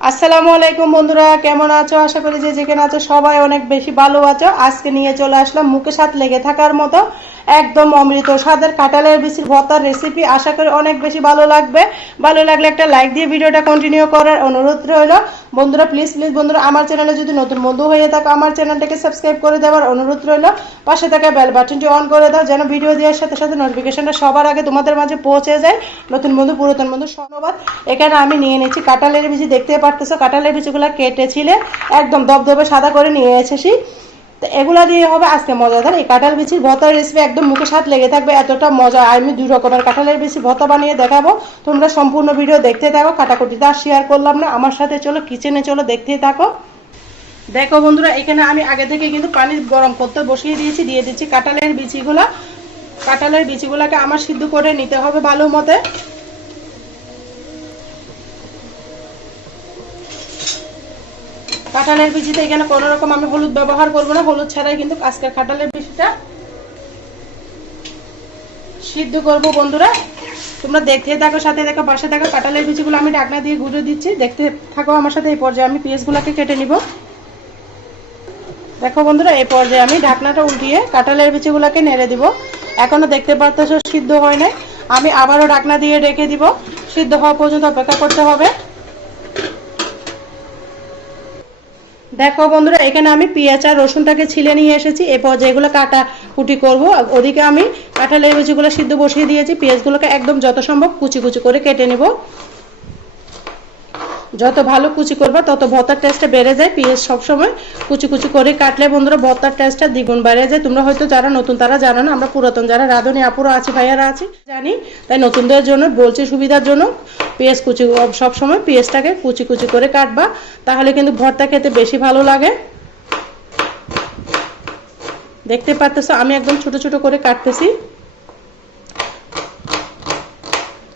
আসসালামু আলাইকুম বন্ধুরা, কেমন আছো? আশা করি যে যেখানে আছো সবাই অনেক বেশি ভালো আছো। আজকে নিয়ে চলে আসলাম মুখে স্বাদ লেগে থাকার মতো একদম অমৃত স্বাদের কাঁঠালের বিচির ভর্তার রেসিপি। আশা করি অনেক বেশি ভালো লাগবে। ভালো লাগলে একটা লাইক দিয়ে ভিডিওটা কন্টিনিউ করার অনুরোধ রইল। বন্ধুরা প্লিজ বন্ধুরা, আমার চ্যানেলে যদি নতুন বন্ধু হয়ে থাকো আমার চ্যানেলটাকে সাবস্ক্রাইব করে দেওয়ার অনুরোধ রইল। পাশে থাকা বেল বাটনটি অন করে দাও যেন ভিডিও দেওয়ার সাথে সাথে নোটিফিকেশনটা সবার আগে তোমাদের মাঝে পৌঁছে যায়। নতুন বন্ধু পুরাতন বন্ধু ধন্যবাদ। এখানে আমি নিয়ে নিচ্ছি কাঁঠালের বিচি। দেখতে পারতেছো কাঁঠালের বিচিগুলো কেটেছিলে একদম দবদবে সাদা করে নিয়ে এসেছি। তো এগুলা দিয়ে হবে আজকে মজাদার এই কাঁঠাল বিচির ভর্তার রেসিপি। একদম মুখে স্বাদ লেগে থাকবে, এতটা মজা। আমি দুই রকমের কাঁঠালের বিচি ভর্তা বানিয়ে দেখাবো, তোমরা সম্পূর্ণ ভিডিও দেখতে থাকো। কাটাকুটিতে আর শেয়ার করলাম না, আমার সাথে চলো কিচেনে, চলো দেখতে থাকো। দেখো বন্ধুরা, এখানে আমি আগে থেকে কিন্তু পানি গরম করতে বসিয়ে দিয়েছি। দিয়ে দিচ্ছি কাঁঠালের বিচিগুলা। কাঁঠালের বিচিগুলাকে আমার সিদ্ধ করে নিতে হবে ভালো মতে। কাঁঠালের বিচিতে এখানে কোনো রকম আমি হলুদ ব্যবহার করব না, হলুদ ছাড়াই কিন্তু আজকের কাঁঠালের বিচিটা সিদ্ধ করব। বন্ধুরা তোমরা দেখতে থাকো, সাথে দেখো, পাশে থাকো। কাঁঠালের বিচিগুলো আমি ঢাকনা দিয়ে ঘুরে দিচ্ছি, দেখতে থাকো আমার সাথে। এই পর্যায়ে আমি পেঁয়াজগুলোকে কেটে নিব। দেখো বন্ধুরা, এই পর্যায়ে আমি ঢাকনাটা উল্টিয়ে কাঁঠালের বিচিগুলোকে নেড়ে দিব। এখনো দেখতে পারতেছো সিদ্ধ হয় নাই, আমি আবারও ঢাকনা দিয়ে রেখে দিব। সিদ্ধ হওয়া পর্যন্ত অপেক্ষা করতে হবে। দেখো বন্ধুরা, এখানে আমি পেঁয়াজ আর রসুনটাকে ছিলে নিয়ে এসেছি। এরপর যেগুলো কাটা কুটি করব, ওদিকে আমি কাঁঠালের বিচিগুলো সিদ্ধ বসিয়ে দিয়েছি। পেঁয়াজগুলোকে একদম যত সম্ভব কুচি কুচি করে কেটে নেব। যত ভালো কুচি করবা তত ভর্তার টেস্টটা বেড়ে যায়। পেঁয়াজ সবসময় কুচি কুচি করে কাটলে বন্ধুরা ভর্তার টেস্টটা দ্বিগুণ বেড়ে যায়। তোমরা হয়তো যারা নতুন তারা জানো না, আমরা পুরাতন যারা রাঁধুনি আপুরা আছি, ভাইয়ারা আছি, জানি। তাই নতুনদের জন্য বলছি, সুবিধার জন্য পেঁয়াজ কুচি সবসময় পেঁয়াজটাকে কুচি কুচি করে কাটবা, তাহলে কিন্তু ভর্তা খেতে বেশি ভালো লাগে। দেখতে পারতেছো আমি একদম ছোট ছোট করে কাটতেছি।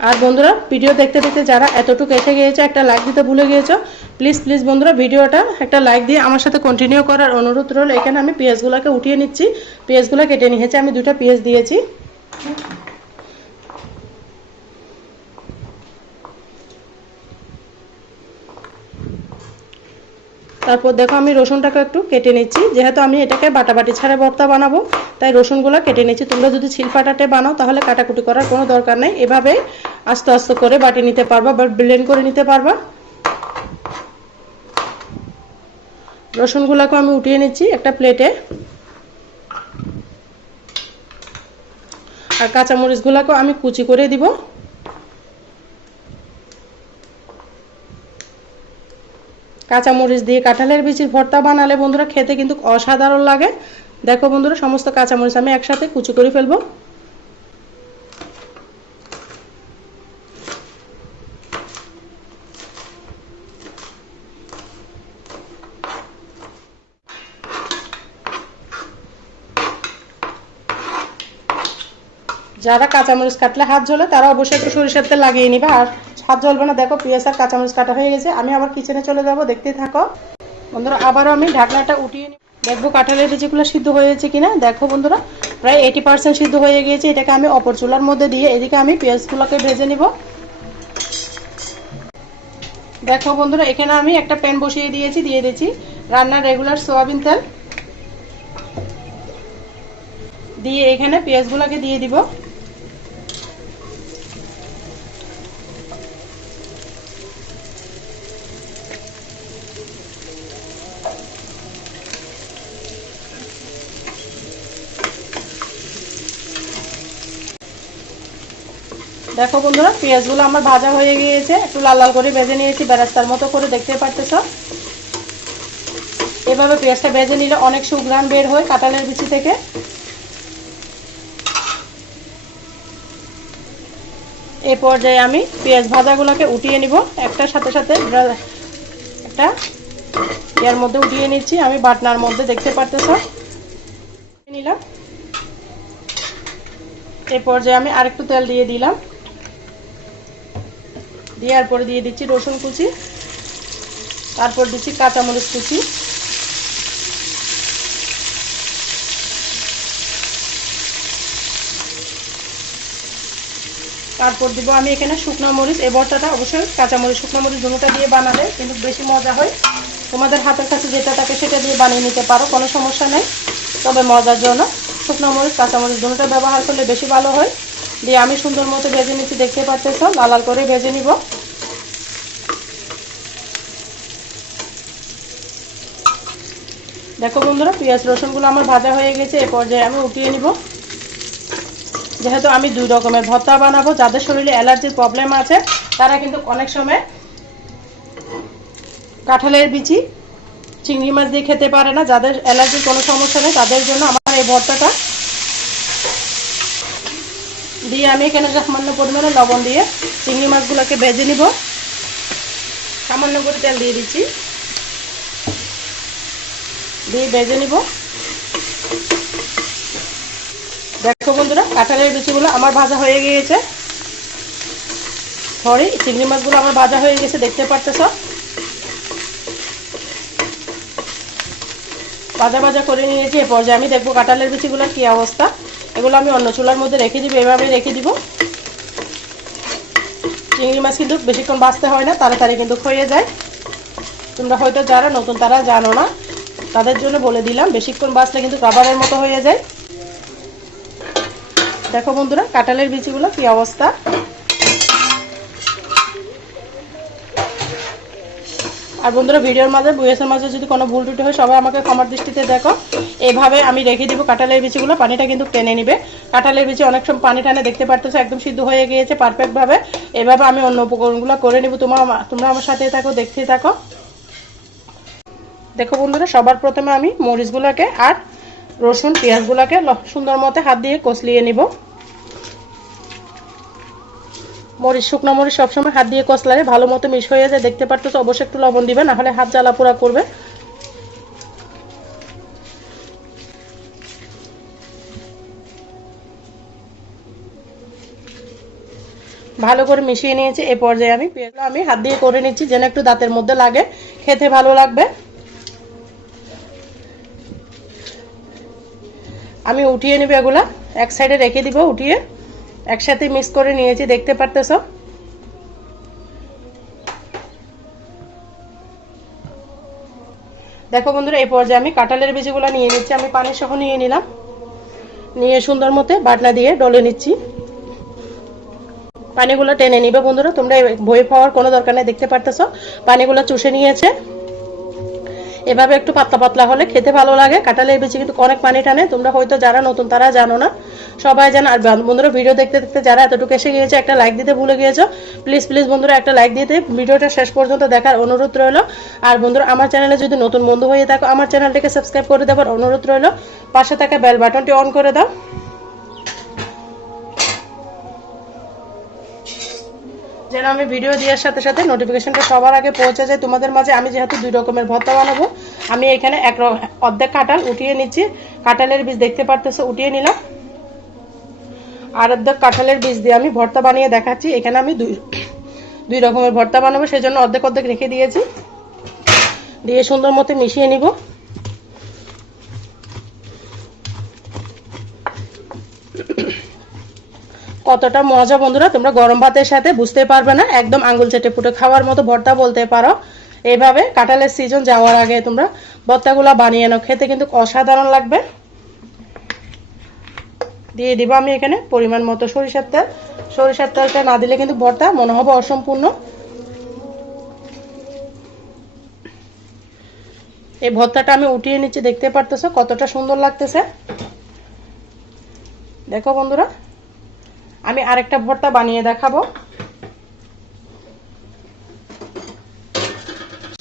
আর বন্ধুরা ভিডিও দেখতে দেখতে যারা এতটুকু এসে গিয়েছে, একটা লাইক দিতে ভুলে গিয়েছো, প্লিজ বন্ধুরা ভিডিওটা একটা লাইক দিয়ে আমার সাথে কন্টিনিউ করার অনুরোধ রইল। এখানে আমি পেঁয়াজগুলোকে উঠিয়ে নিচ্ছি। পেঁয়াজগুলো কেটে নিয়েছি, আমি দুটো পেঁয়াজ দিয়েছি। তারপর দেখো আমি রসুনটাকে একটু কেটে নিচ্ছি। যেহেতু আমি এটাকে বাটাবাটি ছাড়া ভর্তা বানাবো, তাই রসুনগুলো কেটে নিচ্ছি। তোমরা যদি শিলপাটাতে বানাও তাহলে কাটাকুটি করার কোনো দরকার নেই, এভাবে আস্তে আস্তে করে বাটি নিতে পারবা বা ব্লেন্ড করে নিতে পারবা। রসুনগুলোকে আমি উঠিয়ে নিচ্ছি একটা প্লেটে। আর কাঁচামরিচগুলোকেও আমি কুচি করে দিব। কাঁচামরিচ দিয়ে কাঁঠালের বিচির ভর্তা বানালে বন্ধুরা খেতে কিন্তু অসাধারণ লাগে। দেখো বন্ধুরা, সমস্ত কাঁচামরিচ আমি একসাথে কুচি করে ফেলবো। যারা কাঁচামরিচ কাটলে হাত জ্বলে তারা অবশ্যই একটু সরিষার তেল লাগিয়ে নিবে, আর হাত জ্বলবে না। দেখো পেঁয়াজ আর কাঁচামরিচ কাটা হয়ে গেছে, আমি আবার কিচেনে চলে যাব, দেখতেই থাকো বন্ধুরা। আবারও আমি ঢাকনাটা উঠিয়ে নিব, দেখবো কাঁঠালের বিচিগুলো সিদ্ধ হয়েছে কিনা। দেখো বন্ধুরা প্রায় 80% সিদ্ধ হয়ে গিয়েছে। এটাকে আমি অপর চুলার মধ্যে দিয়ে এদিকে আমি পেঁয়াজগুলোকে ভেজে নিব। দেখো বন্ধুরা, এখানে আমি একটা প্যান বসিয়ে দিয়েছি, দিয়ে দিয়েছি রান্নার রেগুলার সয়াবিন তেল। দিয়ে এখানে পেঁয়াজগুলোকে দিয়ে দিব। দেখো বন্ধুরা, পেঁয়াজগুলো আমার ভাজা হয়ে গিয়েছে, একটু লাল লাল করে ভেজে নিয়েছি বেরেস্তার মতো করে, দেখতে পারতেছ। এভাবে পেঁয়াজটা ভেজে নিলে অনেক সুঘ্রাণ বের হয় কাঁঠালের বিচি থেকে। এই পর্যায়ে আমি পেঁয়াজ ভাজাগুলোকে উঠিয়ে নিব, একটার সাথে সাথে একটা এর মধ্যে উঠিয়ে নিচ্ছি আমি বাটনার মধ্যে, দেখতে পারতেছ নিলাম। এই পর্যায়ে আমি আরেকটু তেল দিয়ে দিলাম। দেওয়ার পরে দিয়ে দিচ্ছি রসুন কুচি, তারপর দিচ্ছি কাঁচামরিচ কুচি, তারপর দিব আমি এখানে শুকনো মরিচ। এই ভর্তাটা অবশ্যই কাঁচামরিচ শুকনো মরিচ দুটোটা দিয়ে বানালে কিন্তু বেশি মজা হয়। তোমাদের হাতের কাছে যেটা থাকে সেটা দিয়ে বানিয়ে নিতে পারো, কোনো সমস্যা নেই। তবে মজার জন্য শুকনো মরিচ কাঁচামরিচ দুটোটা ব্যবহার করলে বেশি ভালো হয়। দিয়ে আমি সুন্দর মতো ভেজে নিচ্ছি, দেখতে পাচ্ছ, লাল লাল করে ভেজে নিব। দেখো বন্ধুরা, পেঁয়াজ রসুনগুলো আমার ভাজা হয়ে গেছে। এ পর্যায়ে আমি উঠিয়ে নিব। যেহেতু আমি 2 রকমের ভর্তা বানাবো, যাদের শরীরে অ্যালার্জির প্রবলেম আছে তারা কিন্তু অনেক সময় কাঁঠালের বিচি চিংড়ি মাছ দিয়ে খেতে পারে না। যাদের অ্যালার্জির কোনো সমস্যা নেই তাদের জন্য আমার এই ভর্তাটা। দিয়ে আমি এখানে সামান্য পরিমাণে লবণ দিয়ে চিংড়ি মাছগুলোকে ভেজে নিব। সামান্য করে তেল দিয়ে দিচ্ছি, দিয়ে ভেজে নিব। দেখো বন্ধুরা, কাঁঠালের বিচিগুলো আমার ভাজা হয়ে গিয়েছে। সরি, চিংড়ি মাছগুলো আমার ভাজা হয়ে গেছে, দেখতে পারতেছ। ভাজা ভাজা করে নিয়েছি। এ পর্যায়ে আমি দেখবো কাঁঠালের বিচিগুলোর কি অবস্থা। এগুলো আমি অন্য চুলার মধ্যে রেখে দিব, এভাবে রেখে দিব। চিংড়ি মাছ কিন্তু বেশিক্ষণ ভাজতে হয় না, তাড়াতাড়ি কিন্তু হয়ে যায়। তোমরা হয়তো যারা নতুন তারা জানো না, তাদের জন্য বলে দিলাম, বেশিক্ষণ ভাজলে কিন্তু কাবাবের মতো হয়ে যায়। দেখো বন্ধুরা, কাঁঠালের বিচিগুলো কি অবস্থা। আর বন্ধুরা, ভিডিওর মাঝে বয়সের মাঝে যদি কোনো ভুল ত্রুটি হয় সবাই আমাকে ক্ষমার দৃষ্টিতে দেখো। এইভাবে আমি রেখে দিব কাঁঠালের বিচিগুলো, পানিটা কিন্তু টেনে নিবে। কাঁঠালের বিচি অনেক সময় পানি টানে, দেখতে পারতেছো একদম সিদ্ধ হয়ে গিয়েছে পারফেক্টভাবে। এভাবে আমি অন্য উপকরণগুলো করে নিব। তোমরা আমার সাথে থাকো, দেখতে থাকো। দেখো বন্ধুরা, সবার প্রথমে আমি মরিচগুলোকে আর রসুন পেঁয়াজগুলোকে সুন্দর মতো হাত দিয়ে কষলিয়ে নিব। মরিচ, শুকনো মরিচ সবসময় হাত দিয়ে কষলালে ভালো মতো মিশ হয়ে যায়, দেখতে পারতেছো। অবশ্যই একটু লবণ দিবে, না হলে হাত জ্বালা পোড়া করবে। ভালো করে মিশিয়ে নিয়েছি। এই পর্যায়ে আমি পেঁয়াজগুলো আমি হাত দিয়ে করে নিচ্ছি, যেন একটু দাঁতের মধ্যে লাগে, খেতে ভালো লাগবে। আমি উঠিয়ে নিব, এগুলা এক সাইডে রেখে দিব। উঠিয়ে একসাথে মিক্স করে নিয়েছি, দেখতে পারতেছো। দেখো বন্ধুরা, এই পর্যায়ে আমি কাঁঠালের বীজগুলো নিয়ে নিচ্ছি। আমি পানি সহ নিয়ে নিলাম, নিয়ে সুন্দর মতো বাটনা দিয়ে ডলে নিচ্ছি। পানিগুলো টেনে নিবে বন্ধুরা, তোমরা ভয় পাওয়ার কোনো দরকার নেই, দেখতে পারতেছো পানিগুলো চুষে নিয়েছে। এভাবে একটু পাতলা পাতলা হলে খেতে ভালো লাগে। কাঁঠালের বিচি কিন্তু অনেক পানি টানে, তোমরা হয়তো যারা নতুন তারা জানো না, সবাই জানো। আর বন্ধুরা, ভিডিও দেখতে দেখতে যারা এতটুকু এসে গিয়েছে, একটা লাইক দিতে ভুলে গিয়েছো, প্লিজ প্লিজ বন্ধুরা একটা লাইক দিতে ভিডিওটা শেষ পর্যন্ত দেখার অনুরোধ রইল। আর বন্ধুরা, আমার চ্যানেলে যদি নতুন বন্ধু হয়ে থাকো, আমার চ্যানেলটিকে সাবস্ক্রাইব করে দেওয়ার অনুরোধ রইল। পাশে থাকা বেল বাটনটি অন করে দাও, যেন আমি ভিডিও দেওয়ার সাথে সাথে নোটিফিকেশনটা সবার আগে পৌঁছে যায় তোমাদের মাঝে। আমি যেহেতু 2 রকমের ভর্তা বানাবো, আমি এখানে অর্ধেক কাঁঠাল উঠিয়ে নিচ্ছি। কাঁঠালের বীজ দেখতে পারতেছো, উঠিয়ে নিলাম। আর অর্ধেক কাঁঠালের বীজ দিয়ে আমি ভর্তা বানিয়ে দেখাচ্ছি। এখানে আমি দুই রকমের ভর্তা বানাবো, সেজন্য অর্ধেক অর্ধেক রেখে দিয়েছি। দিয়ে সুন্দর মতো মিশিয়ে নিব। কতটা মজা বন্ধুরা, তোমরা গরম ভাতের সাথে বুঝতে পারবে না, একদম আঙ্গুল চেটে পুটে খাওয়ার মতো ভর্তা বলতে পারো। এইভাবে কাঁঠালের সিজন যাওয়ার আগে তোমরা ভর্তাগুলো বানিয়ে নাও, খেতে কিন্তু অসাধারণ লাগবে। দিয়ে দিব আমি এখানে পরিমাণ মতো সরিষার তেল। সরিষার তেলটা না দিলে কিন্তু ভর্তা মনে হবে অসম্পূর্ণ। এই ভর্তাটা আমি উঠিয়ে নিচ্ছি, দেখতে পারতেছো কতটা সুন্দর লাগতেছে। দেখো বন্ধুরা, আমি আরেকটা ভর্তা বানিয়ে দেখাবো।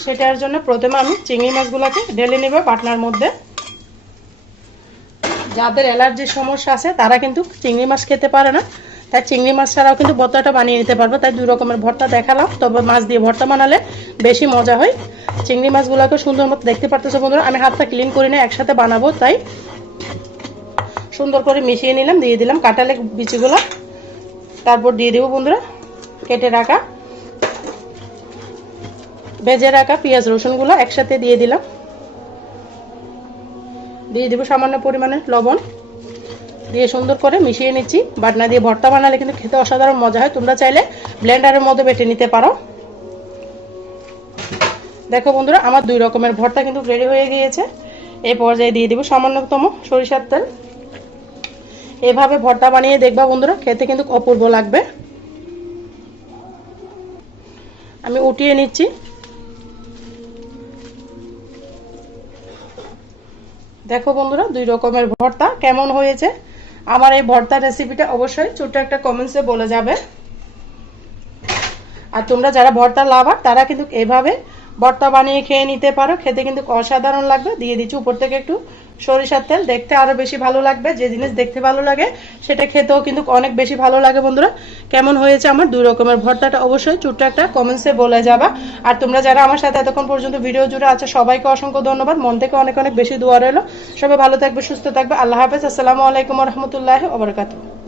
সেটার জন্য প্রথমে আমি চিংড়ি মাছগুলোকে ঢেলে নেব বাটনার মধ্যে। যাদের অ্যালার্জির সমস্যা আছে তারা কিন্তু চিংড়ি মাছ খেতে পারে না, তাই চিংড়ি মাছ ছাড়াও কিন্তু ভর্তাটা বানিয়ে নিতে পারবে। তাই 2 রকমের ভর্তা দেখালাম, তবে মাছ দিয়ে ভর্তা বানালে বেশি মজা হয়। চিংড়ি মাছগুলোকে সুন্দর মতো দেখতে পারতেছো বন্ধুরা, আমি হাতটা ক্লিন করে নিয়ে একসাথে বানাবো, তাই সুন্দর করে মিশিয়ে নিলাম। দিয়ে দিলাম কাঁঠালের বিচিগুলো, তারপর দিয়ে দেবো বন্ধুরা কেটে রাখা ভেজে রাখা পেঁয়াজ রসুনগুলো একসাথে দিয়ে দিলাম। দিয়ে দেবো সামান্য পরিমাণে লবণ, দিয়ে সুন্দর করে মিশিয়ে নিচ্ছি। বাটনা দিয়ে ভর্তা বানালে কিন্তু খেতে অসাধারণ মজা হয়। তোমরা চাইলে ব্লেন্ডারের মধ্যে বেটে নিতে পারো। দেখো বন্ধুরা, আমার 2 রকমের ভর্তা কিন্তু রেডি হয়ে গিয়েছে। এই পর্যায়ে দিয়ে দিব সামান্যতম সরিষার তেল। এভাবে ভর্তা বানিয়ে দেখবা বন্ধুরা, খেতে কিন্তু অপূর্ব লাগবে। আমি উঠিয়ে নিচ্ছি। দেখো বন্ধুরা, 2 রকমের ভর্তা কেমন হয়েছে। আমার এই ভর্তার রেসিপিটা অবশ্যই ছোট্ট একটা কমেন্টসে বলে যাবে। আর তোমরা যারা ভর্তা লাভার তারা কিন্তু এভাবে ভর্তা বানিয়ে খেয়ে নিতে পারো, খেতে কিন্তু অসাধারণ লাগবে। দিয়ে দিচ্ছি উপর থেকে একটু সরিষার তেল, দেখতে আরো বেশি ভালো লাগবে। যে জিনিস দেখতে ভালো লাগে সেটা খেতেও কিন্তু অনেক বেশি ভালো লাগে। বন্ধুরা, কেমন হয়েছে আমার 2 রকমের ভর্তাটা অবশ্যই ছোট্ট একটা কমেন্টসে বলে যাবা। আর তোমরা যারা আমার সাথে এতক্ষণ পর্যন্ত ভিডিও জুড়ে আছো সবাইকে অসংখ্য ধন্যবাদ। মন থেকে অনেক অনেক বেশি দোয়া রইলো। সবাই ভালো থাকবে, সুস্থ থাকবে। আল্লাহ হাফেজ। আসসালামু আলাইকুম ওয়া রাহমাতুল্লাহি ওয়া বারাকাতুহু।